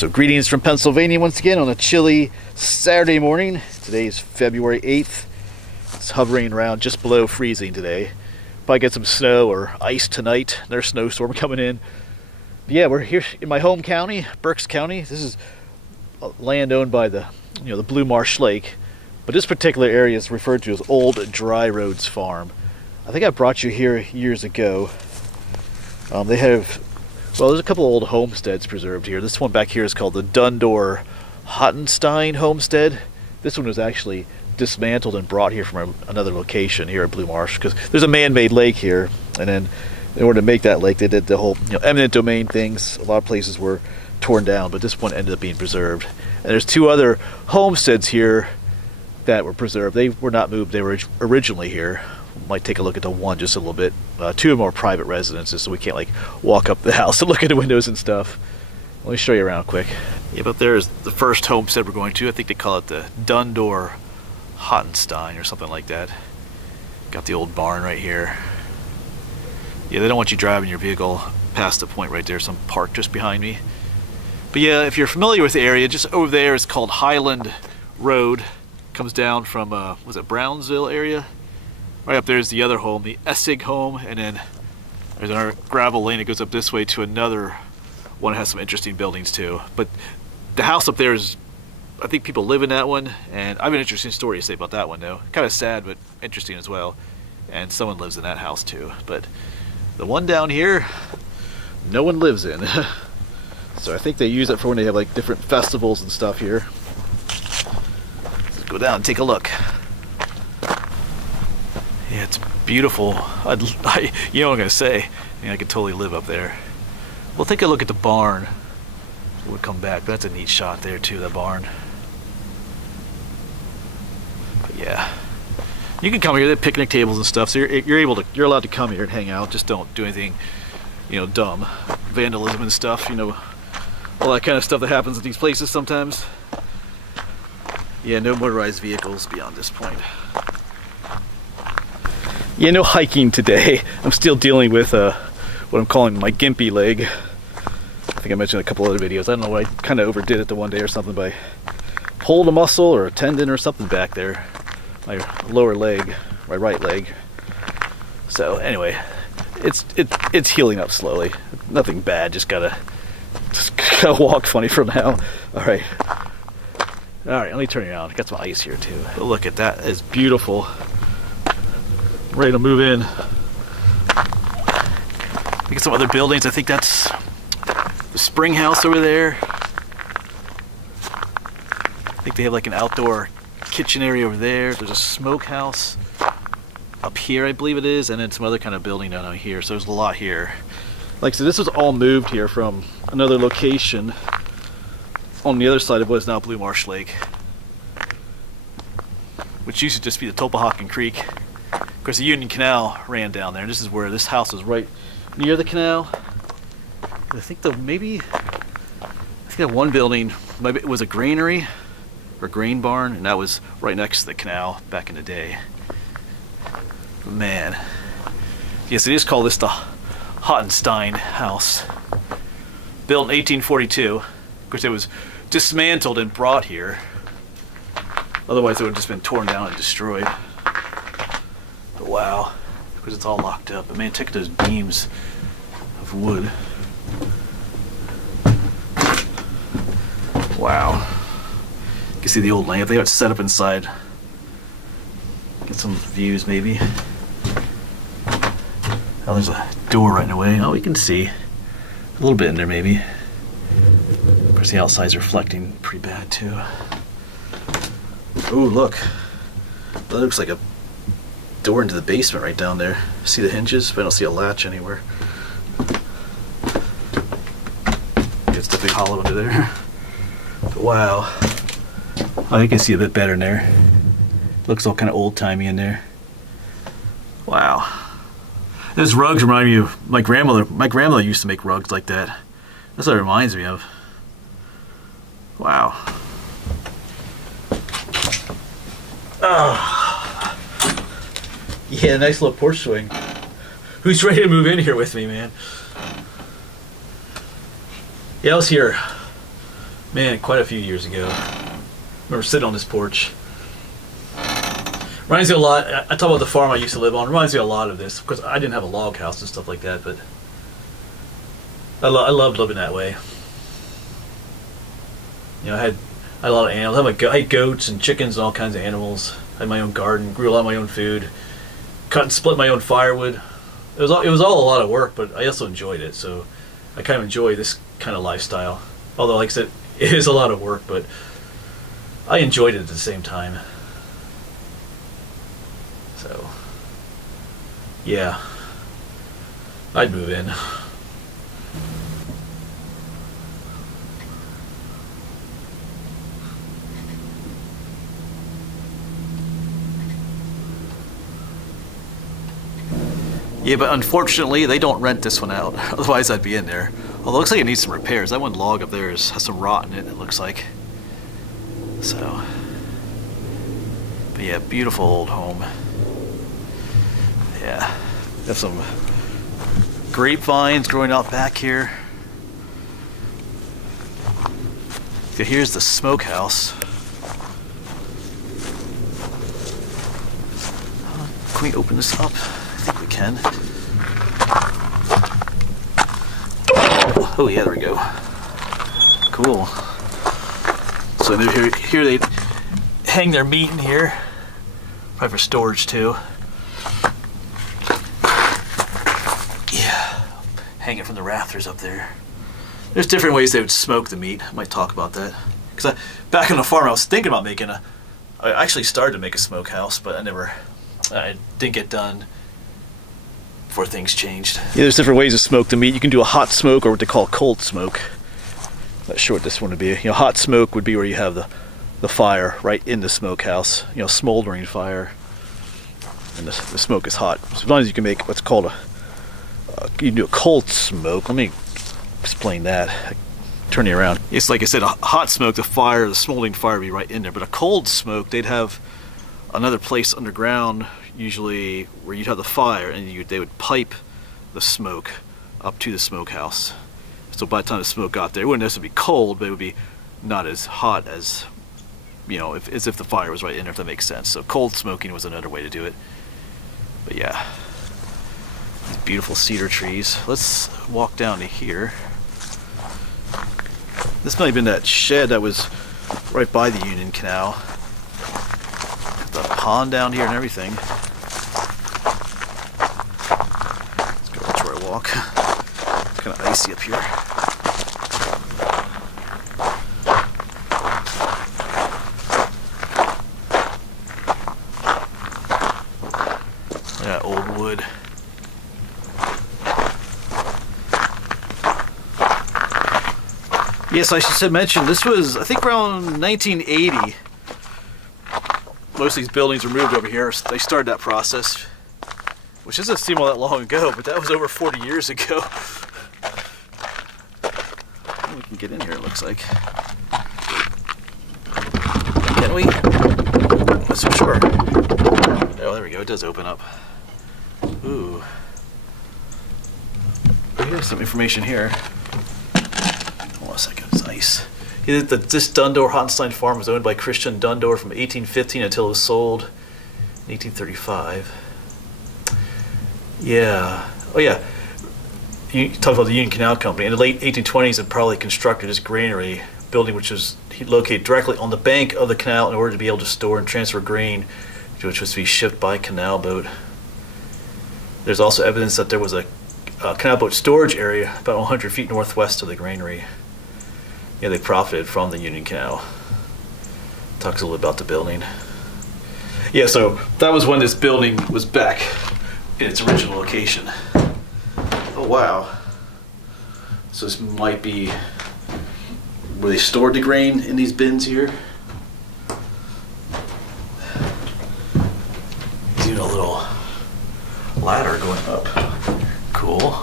So greetings from Pennsylvania once again on a chilly Saturday morning. Today is February 8th. It's hovering around just below freezing today. Probably get some snow or ice tonight. There's a snowstorm coming in. But yeah, we're here in my home county, Berks County. This is land owned by the Blue Marsh Lake. But this particular area is referred to as Old Dry Roads Farm. I think I brought you here years ago. There's a couple of old homesteads preserved here. This one back here is called the Dondor-Hottenstein homestead. This one was actually dismantled and brought here from another location here at Blue Marsh, because there's a man-made lake here, and then in order to make that lake, they did the whole eminent domain things. A lot of places were torn down, but this one ended up being preserved. And there's two other homesteads here that were preserved. They were not moved. They were originally here. Might take a look at the one just a little bit. Two of them are private residences, so we can't walk up the house and look at the windows and stuff. Let me show you around quick. Yeah, but there's the first homestead we're going to. I think they call it the Dondor-Hottenstein or something like that. Got the old barn right here. Yeah, they don't want you driving your vehicle past the point right there. Some park just behind me. But yeah, if you're familiar with the area, just over there is called Highland Road. Comes down from was it Brownsville area? Right up there is the other home, the Essig home, and then there's another gravel lane that goes up this way to another one that has some interesting buildings too. But the house up there is, I think people live in that one, and I have an interesting story to say about that one though. Kind of sad, but interesting as well. And someone lives in that house too. But the one down here, no one lives in. So I think they use it for when they have different festivals and stuff here. Let's go down and take a look. Yeah, it's beautiful. You know what I'm gonna say? I could totally live up there. We'll take a look at the barn. We'll come back. That's a neat shot there too, the barn. But yeah, you can come here. They have picnic tables and stuff, so you're allowed to come here and hang out. Just don't do anything, dumb, vandalism and stuff. All that kind of stuff that happens at these places sometimes. Yeah, no motorized vehicles beyond this point. Yeah, no hiking today. I'm still dealing with what I'm calling my gimpy leg. I think I mentioned a couple other videos. I don't know why I kind of overdid it the one day or something, but I pulled a muscle or a tendon or something back there. My lower leg, my right leg. So anyway, it's healing up slowly. Nothing bad, just gotta walk funny from now. Alright, let me turn around. Got some ice here too. But look at that, it's beautiful. Ready to move in. Look at some other buildings. I think that's the spring house over there. I think they have an outdoor kitchen area over there. There's a smokehouse up here, I believe it is, and then some other kind of building down here. So there's a lot here. Like I said, this was all moved here from another location on the other side of what is now Blue Marsh Lake, which used to just be the Topahawken Creek. Of course, the Union Canal ran down there, and this is where this house is, right near the canal. I think that one building, maybe it was a granary or grain barn, and that was right next to the canal back in the day. But man, yes, they just call this the Hottenstein house. Built in 1842. Of course, it was dismantled and brought here. Otherwise, it would have just been torn down and destroyed. Wow, because it's all locked up. But man, check those beams of wood. Wow. You can see the old lamp. They got it set up inside. Get some views maybe. Oh, there's a door right in the way. Oh, you can see a little bit in there maybe. Of course, the outside's reflecting pretty bad too. Oh, look. That looks like a door into the basement right down there. See the hinges, but I don't see a latch anywhere. It's definitely hollow under there. But wow. Oh, you can see a bit better in there. Looks all kind of old-timey in there. Wow. Those rugs remind me of my grandmother. My grandmother used to make rugs like that. That's what it reminds me of. Wow. Oh. Yeah, nice little porch swing. Who's ready to move in here with me, man? Yeah, I was here Man, quite a few years ago. I remember sitting on this porch. Reminds me a lot, I talk about the farm I used to live on. Reminds me a lot of this. Of course, I didn't have a log house and stuff like that, but I loved living that way. You know, I had a lot of animals. I had goats and chickens and all kinds of animals. I had my own garden, grew a lot of my own food, cut and split my own firewood. It was all a lot of work, but I also enjoyed it. So I kind of enjoy this kind of lifestyle. Although, like I said, it is a lot of work, but I enjoyed it at the same time. So, yeah, I'd move in. Yeah, but unfortunately, they don't rent this one out. Otherwise, I'd be in there. Although it looks like it needs some repairs. That one log up there has some rot in it, it looks like. So, but yeah, beautiful old home. Yeah, have some grapevines growing out back here. So here's the smokehouse. Can we open this up? I think we can. Oh yeah, there we go. Cool. So here they hang their meat in here, probably for storage too. Yeah, hang it from the rafters up there. There's different ways they would smoke the meat. I might talk about that. Because back on the farm, I was thinking about making I actually started to make a smokehouse, but I didn't get done before things changed. Yeah, there's different ways to smoke the meat. You can do a hot smoke or what they call cold smoke. Not sure what this one would be. Hot smoke would be where you have the fire right in the smokehouse. Smoldering fire, and the smoke is hot. So sometimes you can make what's called you can do a cold smoke. Let me explain that. Turn you around. It's like I said, a hot smoke, the smoldering fire would be right in there. But a cold smoke, they'd have another place underground, usually where you'd have the fire, and they would pipe the smoke up to the smokehouse. So by the time the smoke got there, it wouldn't necessarily be cold, but it would be not as hot as, as if the fire was right in there, if that makes sense. So cold smoking was another way to do it. But yeah, these beautiful cedar trees. Let's walk down to here. This might have been that shed that was right by the Union Canal. Got the pond down here and everything. Let's go watch where I walk. It's kind of icy up here. Yeah, old wood. Yes, I should mention, this was, I think, around 1980. Most of these buildings were moved over here. They started that process, which doesn't seem all that long ago, but that was over 40 years ago. We can get in here, it looks like. Can we? That's for sure. Oh, there we go. It does open up. Ooh. Here's some information here. Hold on a second. It's nice. This Dondor-Hottenstein farm was owned by Christian Dondor from 1815 until it was sold in 1835. Yeah. Oh, yeah. You talked about the Union Canal Company. In the late 1820s, it probably constructed this granary building, which was located directly on the bank of the canal in order to be able to store and transfer grain, which was to be shipped by canal boat. There's also evidence that there was a canal boat storage area about 100 feet northwest of the granary. Yeah, they profited from the Union Canal. Talks a little bit about the building. Yeah, so that was when this building was back in its original location. Oh, wow. So this might be where they stored the grain in these bins here. There's even a little ladder going up. Cool.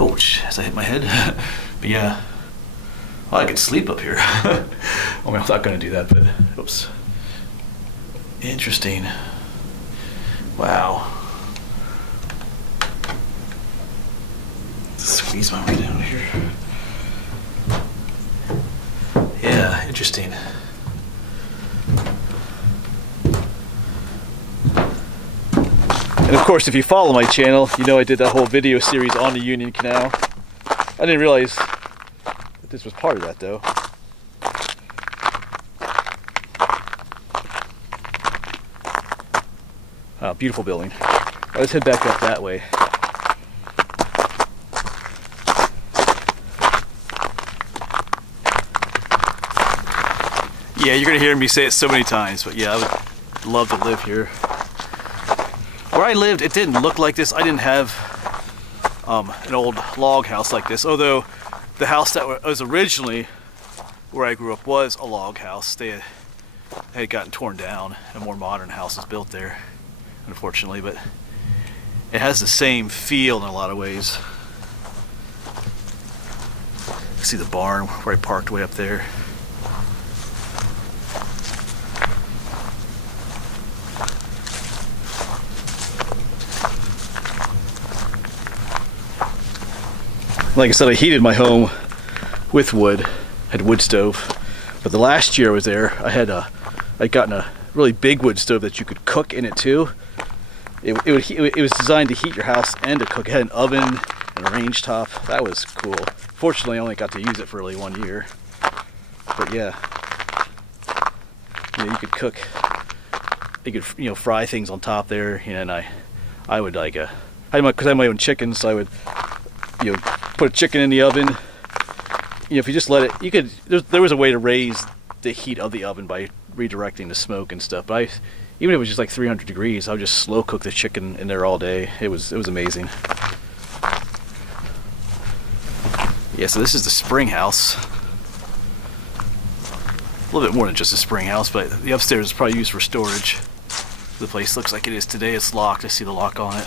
Ouch, as I hit my head. But yeah. Well, I could sleep up here. I mean, I'm not going to do that, but oops. Interesting. Wow. Squeeze my way down here. Yeah, interesting. And of course, if you follow my channel, you know I did that whole video series on the Union Canal. I didn't realize that this was part of that, though. Beautiful building. All right, let's head back up that way. Yeah, you're gonna hear me say it so many times, but yeah, I would love to live here. Where I lived, it didn't look like this. I didn't have an old log house like this, although the house that was originally where I grew up was a log house. They had gotten torn down and a more modern house was built there, unfortunately, but it has the same feel in a lot of ways. You can see the barn where I parked way up there. Like I said, I heated my home with wood, had wood stove. But the last year I was there, I'd gotten a really big wood stove that you could cook in it too. It was designed to heat your house and to cook. It had an oven and a range top. That was cool. Fortunately, I only got to use it for really 1 year. But yeah, you could cook. You could fry things on top there. And I would like because I had my own chickens, so I would put a chicken in the oven. If you just let it, there was a way to raise the heat of the oven by redirecting the smoke and stuff. But even if it was just like 300 degrees, I would just slow cook the chicken in there all day. It was amazing. Yeah, so this is the spring house. A little bit more than just a spring house, but the upstairs is probably used for storage. The place looks like it is today. It's locked. I see the lock on it.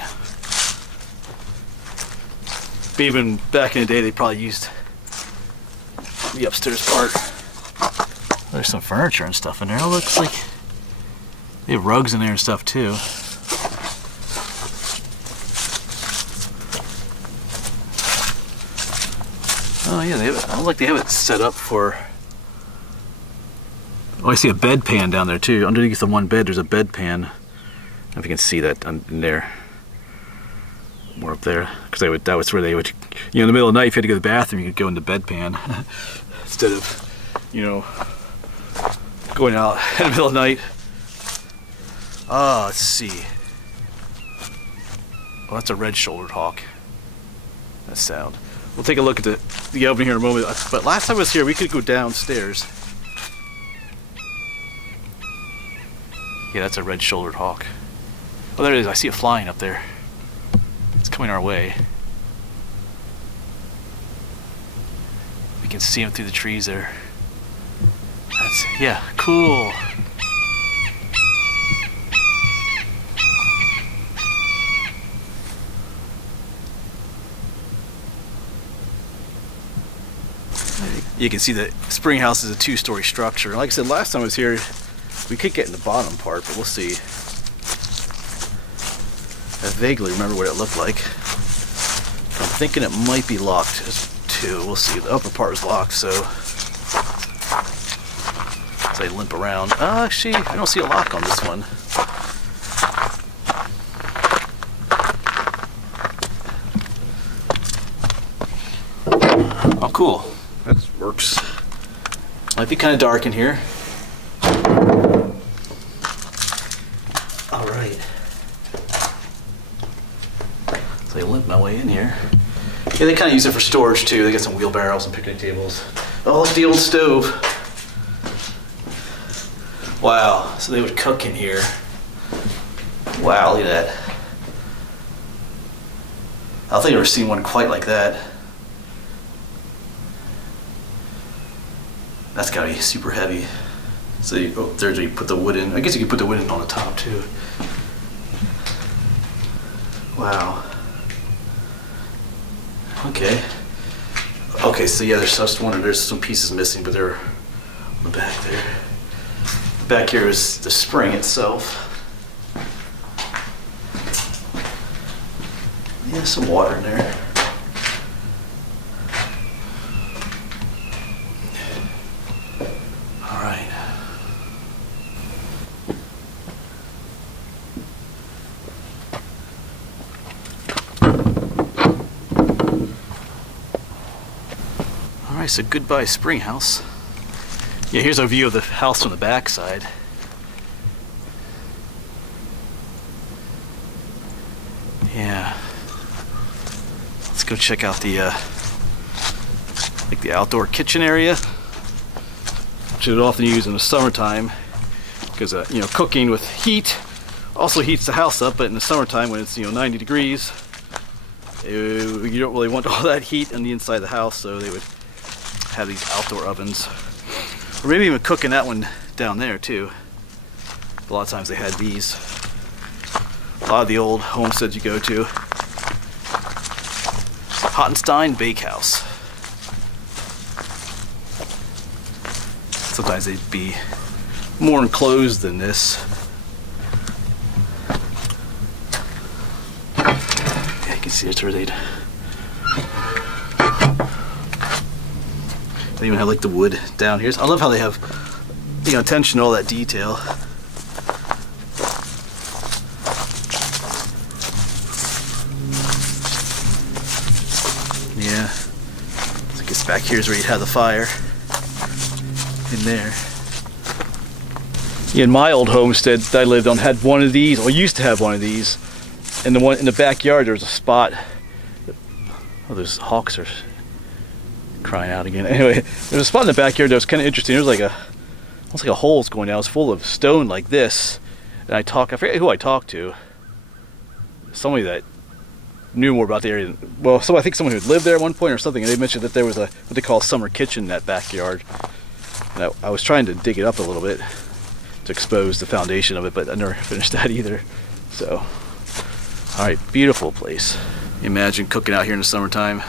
But even back in the day, they probably used the upstairs part. There's some furniture and stuff in there. It looks like they have rugs in there and stuff too. Oh yeah, I look like they have it set up for. Oh, I see a bedpan down there too. Underneath the one bed, there's a bedpan. I don't know if you can see that in there. More up there, because that was where they would, in the middle of the night, if you had to go to the bathroom, you could go in the bedpan instead of, going out in the middle of the night. Let's see. Oh, that's a red-shouldered hawk. That sound. We'll take a look at the oven here in a moment. But last time I was here, we could go downstairs. Yeah, that's a red-shouldered hawk. Oh, there it is. I see it flying up there. Coming our way. We can see him through the trees there. Yeah, cool. You can see the spring house is a two-story structure. Like I said, last time I was here, we could get in the bottom part, but we'll see. I vaguely remember what it looked like. I'm thinking it might be locked too. We'll see. The upper part was locked, so as I limp around. Actually, I don't see a lock on this one. Oh, cool. That works. Might be kind of dark in here. All right. So I limp my way in here. Yeah, they kind of use it for storage too. They got some wheelbarrows and picnic tables. Oh, look at the old stove. Wow, so they would cook in here. Wow, look at that. I don't think I've ever seen one quite like that. That's gotta be super heavy. So there's where you put the wood in. I guess you could put the wood in on the top too. Wow. Okay. Okay, so yeah, there's some pieces missing, but they're on the back there. Back here is the spring itself. Yeah, some water in there. Alright, so goodbye spring house. Yeah, here's a view of the house from the back side. Yeah. Let's go check out the like the outdoor kitchen area, which is often used in the summertime because you know, cooking with heat also heats the house up, but in the summertime when it's, you know, 90 degrees, you don't really want all that heat on the inside of the house, so they would have these outdoor ovens. Or maybe even cooking that one down there too. A lot of times they had these. A lot of the old homesteads you go to. Hottenstein Bakehouse. Sometimes they'd be more enclosed than this. Yeah, you can see it's where they even have like the wood down here. I love how they have, you know, attention to all that detail. Yeah, so I guess back here's where you'd have the fire in there. Yeah, in my old homestead that I lived on had one of these, or used to have one of these, and the one in the backyard there was a spot. Oh, those hawks are crying out again. Anyway, there's a spot in the backyard that was kind of interesting. There was like almost like a hole's going down. It was full of stone like this, and I forget who I talked to. Somebody that knew more about the area. Well, I think someone who had lived there at one point or something, and they mentioned that there was what they call a summer kitchen in that backyard. And I was trying to dig it up a little bit to expose the foundation of it, but I never finished that either. So, all right, beautiful place. Imagine cooking out here in the summertime.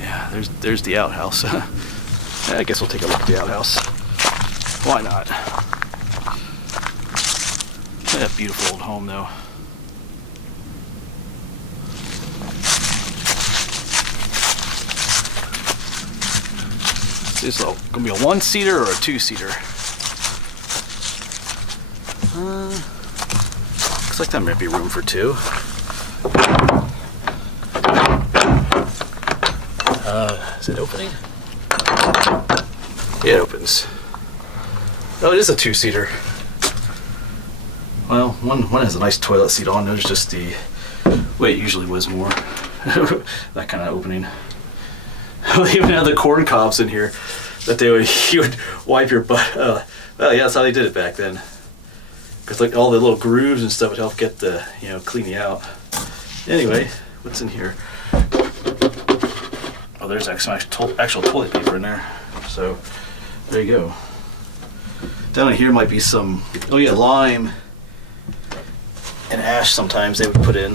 Yeah, there's the outhouse. I guess we'll take a look at the outhouse. Why not? That beautiful old home, though. Is this gonna be a one-seater or a two-seater? Looks like that might be room for two. Is it opening? Yeah, it opens. Oh, it is a two-seater. Well, one has a nice toilet seat on. There's just the way it usually was more. That kind of opening. They even had the corn cobs in here that you would wipe your butt. Well, yeah, that's how they did it back then. Because like all the little grooves and stuff would help get the, you know, cleaning out. Anyway, what's in here? Oh, there's actual toilet paper in there. So there you go. Down in here might be some, oh yeah, lime and ash sometimes they would put in.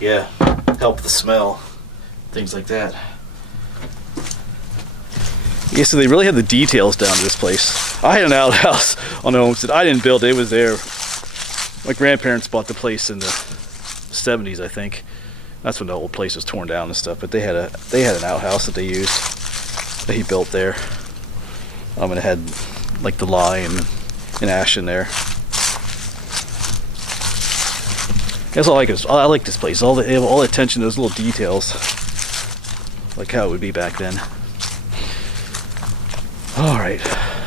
Yeah, help the smell, things like that. Yeah, so they really had the details down to this place. I had an outhouse on the homestead. I didn't build it, it was there. My grandparents bought the place in the 70s, I think. That's when the old place was torn down and stuff, but they had an outhouse that they used, that he built there. And it had like the lime and ash in there. That's all I like. I like this place. All the attention to those little details, like how it would be back then. All right,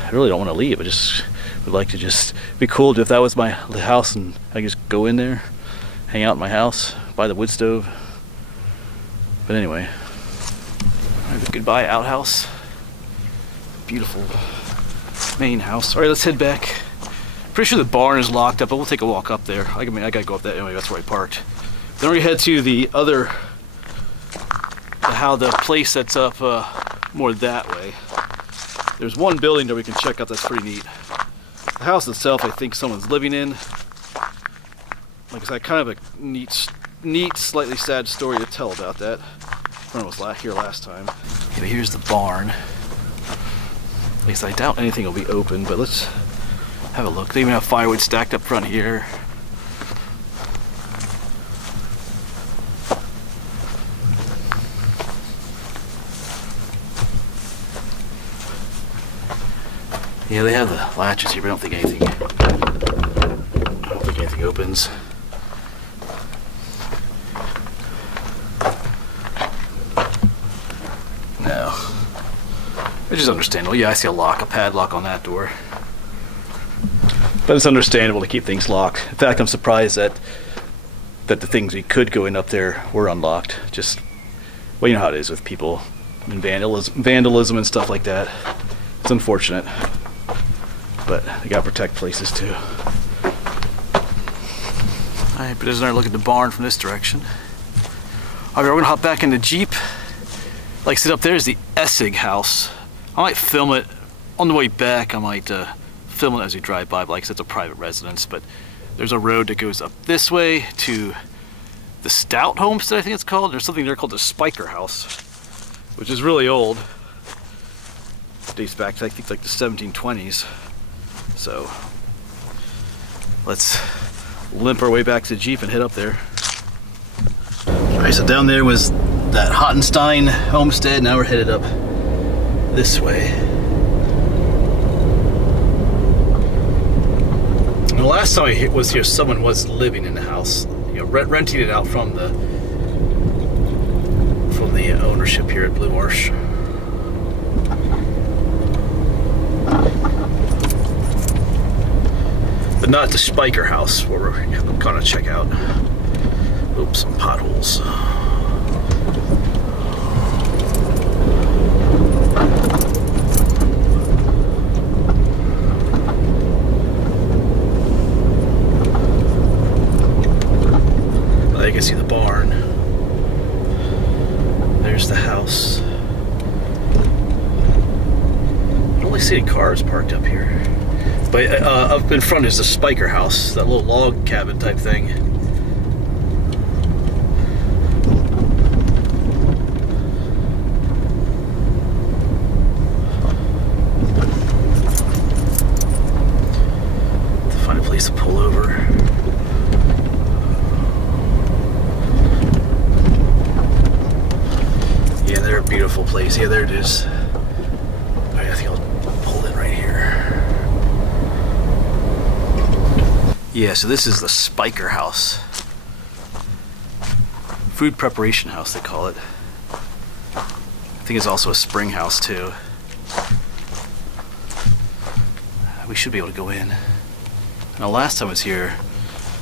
I really don't want to leave. I just would like to just be cool if that was my house and I could just go in there, hang out in my house, buy the wood stove. But anyway, goodbye outhouse. Beautiful main house. All right, let's head back. Pretty sure the barn is locked up, but we'll take a walk up there. I gotta go up that anyway. That's where I parked. Then we're gonna head to the how the place sets up more that way. There's one building that we can check out that's pretty neat. The house itself, I think someone's living in. Like I said, kind of a neat, slightly sad story to tell about that. I was here last time. Okay, here's the barn. At least I doubt anything will be open, but let's have a look. They even have firewood stacked up front here. Yeah, they have the latches here, but I don't think anything everything opens. No. Which is understandable. Yeah, I see a padlock on that door. But it's understandable to keep things locked. In fact, I'm surprised that the things we could go in up there were unlocked. Just, well, you know how it is with people and vandalism and stuff like that. It's unfortunate. But they gotta protect places too. Alright, but there's another look at the barn from this direction. Alright, we're gonna hop back in the Jeep. Like I said, up there is the Essig house. I might film it on the way back. I might film it as we drive by, but like I said, it's a private residence. But there's a road that goes up this way to the Stout Homestead, I think it's called. There's something there called the Spiker House, which is really old. It dates back to, I think, like the 1720s. So let's limp our way back to the Jeep and head up there. Alright, so down there was that Hottenstein homestead. Now we're headed up this way. And the last time I was here, someone was living in the house, you know, renting it out from the ownership here at Blue Marsh. But not the Spiker house, where we're gonna check out. Oops, some potholes. Well, you can see the barn. There's the house. I don't really see any cars parked up here. But up in front is the Spiker house, that little log cabin type thing. To find a place to pull over. Yeah, they're a beautiful place. Yeah, there it is. Alright, I think I'll pull in right here. Yeah, so this is the Spiker house. Food preparation house, they call it. I think it's also a spring house too. We should be able to go in. Now, last time I was here,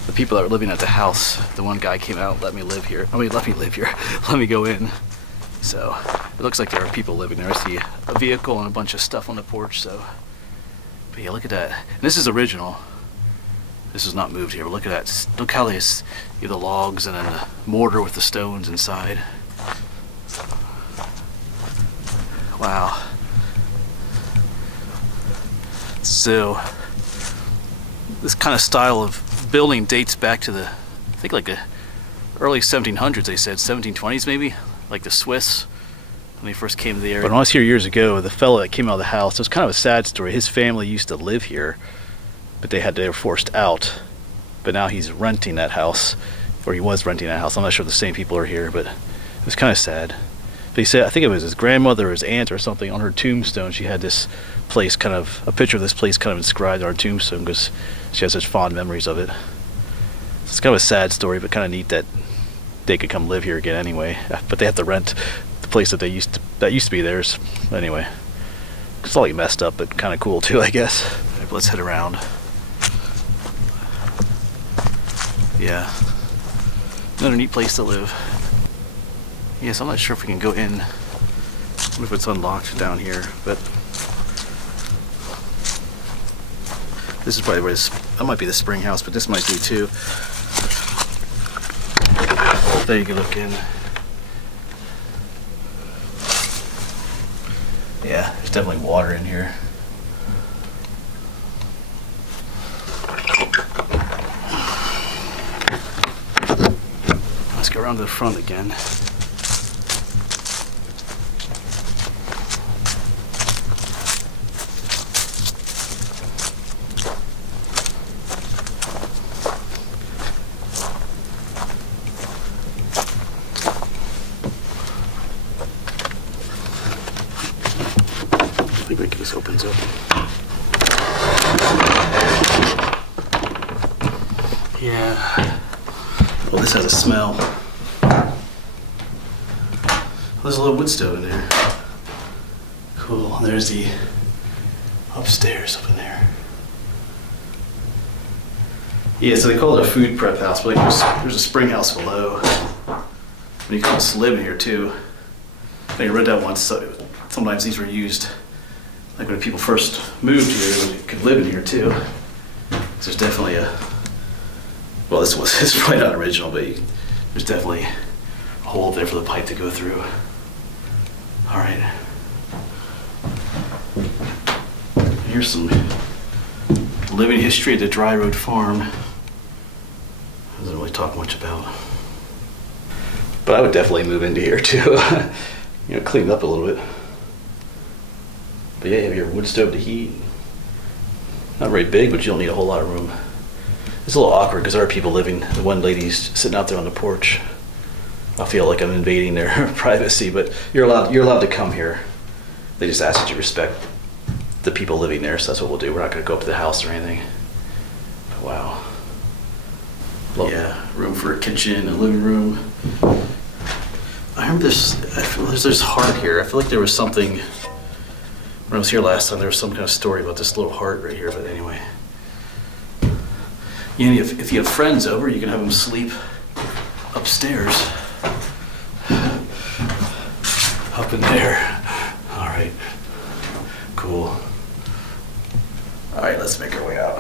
the people that were living at the house, the one guy came out, let me live here. I mean, let me live here. Let me go in. So it looks like there are people living there. I see a vehicle and a bunch of stuff on the porch. So, but yeah, look at that. And this is original. This is not moved here, but look at that. Look how you have the logs and then the mortar with the stones inside. Wow. So, this kind of style of building dates back to I think like the early 1700s, they said, 1720s maybe, like the Swiss, when they first came to the area. But when I was here years ago, the fellow that came out of the house, it was kind of a sad story. His family used to live here, but they were forced out. But now he's renting that house, or he was renting that house. I'm not sure if the same people are here, but it was kind of sad. But he said, I think it was his grandmother or his aunt or something, on her tombstone, she had this place a picture of this place kind of inscribed on her tombstone because she has such fond memories of it. It's kind of a sad story, but kind of neat that they could come live here again anyway. But they have to rent the place that used to be theirs. Anyway, it's all like messed up, but kind of cool too, I guess. Right, let's head around. Yeah, another neat place to live. Yes, I'm not sure if we can go in. What if it's unlocked down here? But this is probably where that might be the spring house, but this might be too. There you can look in. Yeah, there's definitely water in here. Let's go around to the front again. I think this opens up. Yeah. Well, this has a smell. There's a little wood stove in there. Cool. And there's the upstairs up in there. Yeah, so they call it a food prep house, but like there's a spring house below. And you can also live in here too. I think I read that once. So sometimes these were used, like when people first moved here, you could live in here too. So there's definitely a, well, it's probably not original, but there's definitely a hole up there for the pipe to go through. All right. Here's some living history at the Dry Road Farm. Doesn't really talk much about. But I would definitely move into here too. You know, clean it up a little bit. But yeah, you have your wood stove to heat. Not very big, but you don't need a whole lot of room. It's a little awkward because there are people living. The one lady's sitting out there on the porch. I feel like I'm invading their privacy, but you're allowed to come here. They just ask that you respect the people living there, so that's what we'll do. We're not going to go up to the house or anything. But wow. Yeah, room for a kitchen and living room. I remember this, I feel there's heart here. I feel like there was something, when I was here last time, there was some kind of story about this little heart right here, but anyway. You know, if you have friends over, you can have them sleep upstairs. Up in there. All right, cool. All right, let's make our way out.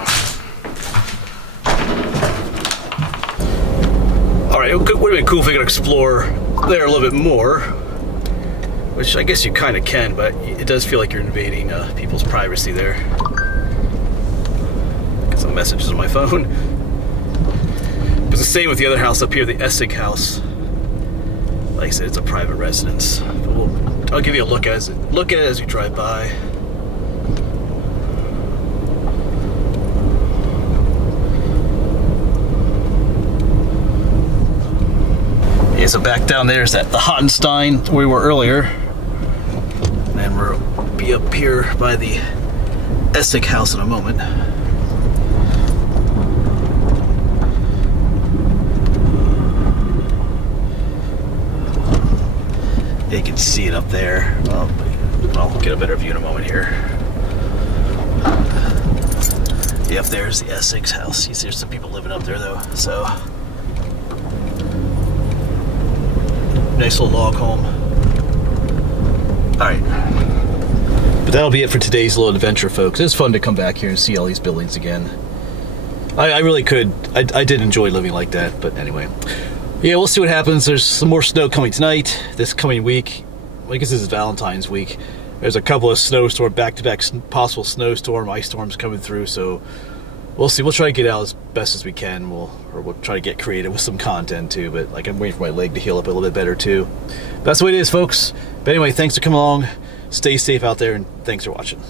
All right, it would have been cool if we could explore there a little bit more, which I guess you kind of can, but it does feel like you're invading people's privacy there. Got some messages on my phone. It's the same with the other house up here, the Essig house. Like I said, it's a private residence. But I'll give you a look at it as you drive by. Yeah, so back down there is that the Hottenstein where we were earlier. And we'll be up here by the Essig house in a moment. You can see it up there. Well, I'll get a better view in a moment here. Yeah, up there's the Essex house. You see there's some people living up there though, so. Nice little log home. All right. But that'll be it for today's little adventure, folks. It was fun to come back here and see all these buildings again. I really could. I did enjoy living like that, but anyway. Yeah, we'll see what happens. There's some more snow coming tonight, this coming week. I guess this is Valentine's week. There's a couple of snowstorm, back-to-back possible snowstorm, ice storms coming through, so we'll see. We'll try to get out as best as we can. We'll try to get creative with some content too, but like I'm waiting for my leg to heal up a little bit better too. But that's the way it is, folks. But anyway, thanks for coming along. Stay safe out there, and thanks for watching.